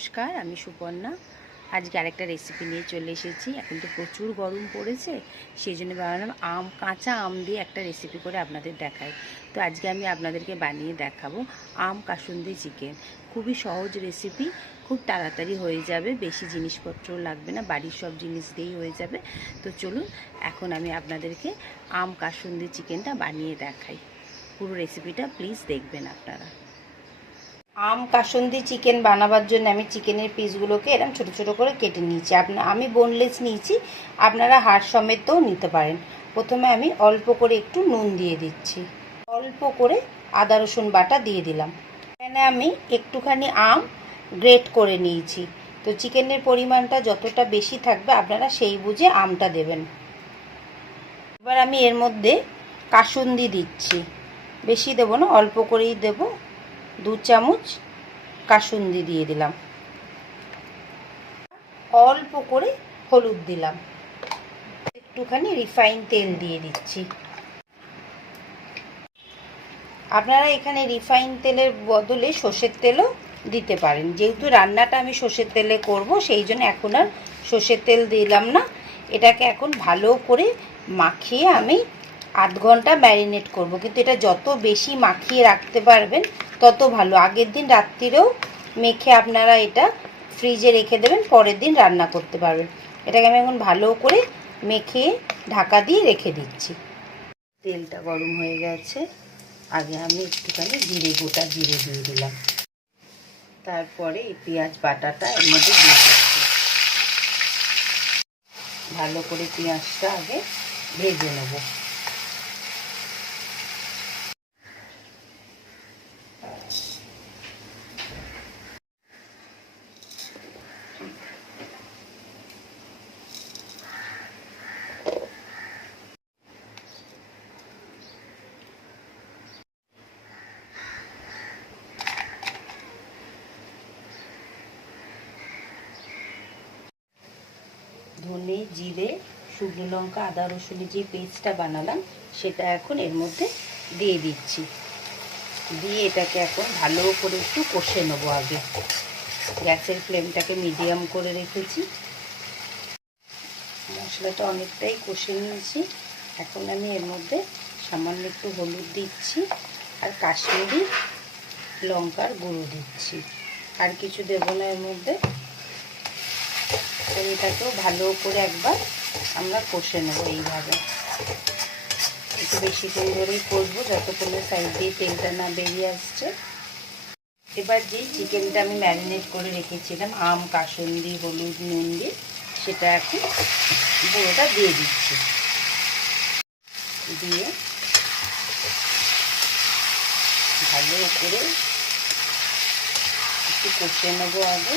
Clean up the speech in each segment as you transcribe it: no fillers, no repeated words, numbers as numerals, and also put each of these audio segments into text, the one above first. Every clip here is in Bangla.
নমস্কার, আমি সুপর্ণা। আজকে আরেকটা রেসিপি নিয়ে চলে এসেছি। এখন তো প্রচুর গরম পড়েছে, সেই জন্য ভাবলাম কাঁচা আম দিয়ে একটা রেসিপি করে আপনাদের দেখাই। তো আজকে আমি আপনাদেরকে বানিয়ে দেখাবো আম কাসুন্দি চিকেন। খুবই সহজ রেসিপি, খুব তাড়াতাড়ি হয়ে যাবে, বেশি জিনিসপত্র লাগবে না, বাড়ির সব জিনিস দিয়েই হয়ে যাবে। তো চলুন এখন আমি আপনাদেরকে আম কাসুন্দি চিকেনটা বানিয়ে দেখাই। পুরো রেসিপিটা প্লিজ দেখবেন আপনারা। আম কাসুন্দি চিকেন বানাবার জন্য আমি চিকেনের পিসগুলোকে এরকম ছোটো ছোটো করে কেটে নিয়েছি। আমি বোনলেস নিয়েছি, আপনারা হাড় সমেতও নিতে পারেন। প্রথমে আমি অল্প করে একটু নুন দিয়ে দিচ্ছি, অল্প করে আদা রসুন বাটা দিয়ে দিলাম। এখানে আমি একটুখানি আম গ্রেট করে নিয়েছি। তো চিকেনের পরিমাণটা যতটা বেশি থাকবে আপনারা সেই বুঝে আমটা দেবেন। এবার আমি এর মধ্যে কাসুন্দি দিচ্ছি, বেশি দেবো না, অল্প করেই দেবো। 2 চামচ কাসুন্দি দিয়ে দিলাম, অল্প করে হলুদ দিলাম, একটুখানি রিফাইন তেল দিয়ে দিচ্ছি। আপনারা এখানে রিফাইন তেলের বদলে সর্ষের তেলও দিতে পারেন। যেহেতু রান্নাটা আমি সর্ষের তেলে করব, সেই জন্য এখন আর সর্ষের তেল দিলাম না। এটাকে এখন ভালো করে মাখিয়ে আমি আধ ঘন্টা ম্যারিনেট করব। কিন্তু এটা যত বেশি মাখিয়ে রাখতে পারবেন তত ভালো। আগের দিন রাত্রিরেও মেখে আপনারা এটা ফ্রিজে রেখে দেবেন, পরের দিন রান্না করতে পারবেন। এটাকে আমি এখন ভালো করে মেখে ঢাকা দিয়ে রেখে দিচ্ছি। তেলটা গরম হয়ে গেছে, আগে আমি একটুখানি গোটা জিরে দিয়ে দিলাম। তারপরে এই পেঁয়াজ বাটাটা এর মধ্যে দিয়ে দিচ্ছি। ভালো করে পেঁয়াজটা আগে ভেজে নেব। ধনে, জিরে, শুকনো লঙ্কা, আদা রসুনের যে পেস্টটা বানালাম সেটা এখন এর মধ্যে দিয়ে দিচ্ছি। দিয়ে এটাকে এখন ভালো করে একটু কষে নেবো। আগে গ্যাসের ফ্লেমটাকে মিডিয়াম করে রেখেছি। মশলাটা অনেকটাই কষে নিয়েছি। এখন আমি এর মধ্যে সামান্য একটু হলুদ দিচ্ছি আর কাশ্মীরি লঙ্কার গুঁড়ো দিচ্ছি। আর কিছু দেবো না এর মধ্যে। এটাকেও ভালো করে একবার আমরা কষে নেব। এইভাবে একটু বেশি করে ধরেই কষবো, যতক্ষণ সাইড দিয়ে তেলটা না বেরিয়ে আসছে। এবার যে চিকেনটা আমি ম্যারিনেট করে রেখেছিলাম আম কাসুন্দি হলুদ নুন দিয়ে, সেটা এখন পুরোটা দিয়ে দিচ্ছি। দিয়ে ভালো করে একটু কষে নেবো আগে।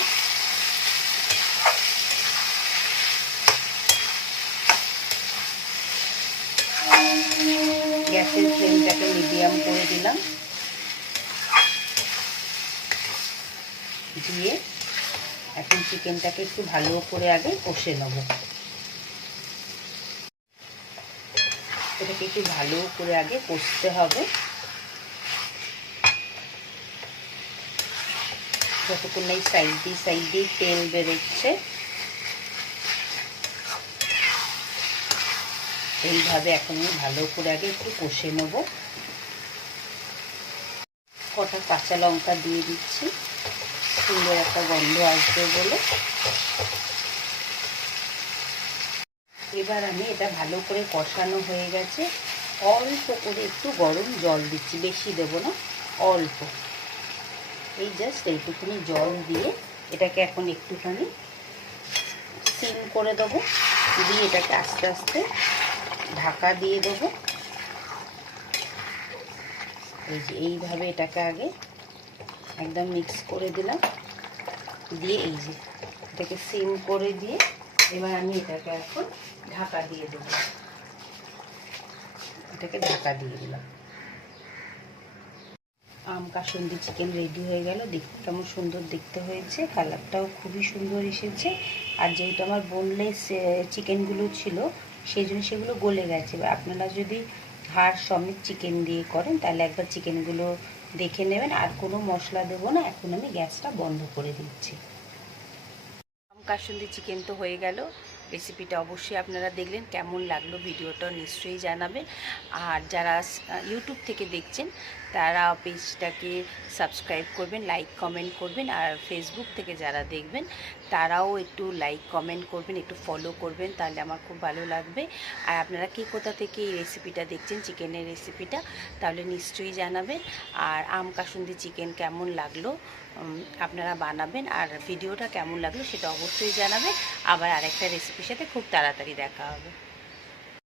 গ্যাসের ফ্লেমটাকে মিডিয়াম করে দিলাম। দিয়ে এখন চিকেনটাকে একটু ভালো করে আগে কষে নেব। এটাকে একটু ভালো করে আগে কষতে হবে, যতক্ষণ এই সাইড দিয়ে তেল বেরোচ্ছে। এইভাবে এখন আমি ভালো করে আগে একটু কষে নেব। কটা কাঁচা লঙ্কা দিয়ে দিচ্ছি, সুন্দর একটা গন্ধ আসবে বলে। এবার আমি এটা ভালো করে কষানো হয়ে গেছে, অল্প করে একটু গরম জল দিচ্ছি, বেশি দেবো না, অল্প, এই জাস্ট এইটুকুনি জল দিয়ে এটাকে এখন একটুখানি সিম করে দেবো। দিয়ে এটাকে আস্তে আস্তে ঢাকা দিয়ে দেবো। এই যে এইভাবে এটাকে আগে একদম মিক্স করে দিলাম। দিয়ে এই যে এটাকে সিম করে দিয়ে এবার আমি এটাকে এখন ঢাকা দিয়ে দেবো। এটাকে ঢাকা দিয়ে দিলাম। আম কাসুন্দি চিকেন রেডি হয়ে গেল। দেখতে কেমন সুন্দর দেখতে হয়েছে, কালারটাও খুবই সুন্দর এসেছে। আর যেহেতু আমার বোনলেস চিকেনগুলো ছিল সেই জন্য সেগুলো গলে গেছে। আপনারা যদি হাড় সমেত চিকেন দিয়ে করেন তাহলে একবার চিকেনগুলো দেখে নেবেন। আর কোনো মশলা দেবো না। এখন আমি গ্যাসটা বন্ধ করে দিচ্ছি। কাসুন্দি চিকেন তো হয়ে গেল। রেসিপিটা অবশ্যই আপনারা দেখলেন, কেমন লাগলো ভিডিওটা নিশ্চয়ই জানাবেন। আর যারা ইউটিউব থেকে দেখছেন তারা পেজটাকে সাবস্ক্রাইব করবেন, লাইক কমেন্ট করবেন। আর ফেসবুক থেকে যারা দেখবেন তারাও একটু লাইক কমেন্ট করবেন, একটু ফলো করবেন, তাহলে আমার খুব ভালো লাগবে। আর আপনারা কে কোথা থেকে এই রেসিপিটা দেখছেন, চিকেনের রেসিপিটা, তাহলে নিশ্চয়ই জানাবেন। আর আম কাসুন্দি চিকেন কেমন লাগলো আপনারা বানাবেন, আর ভিডিওটা কেমন লাগলো সেটা অবশ্যই জানাবেন। আবার আরেকটা রেসিপির সাথে খুব তাড়াতাড়ি দেখা হবে।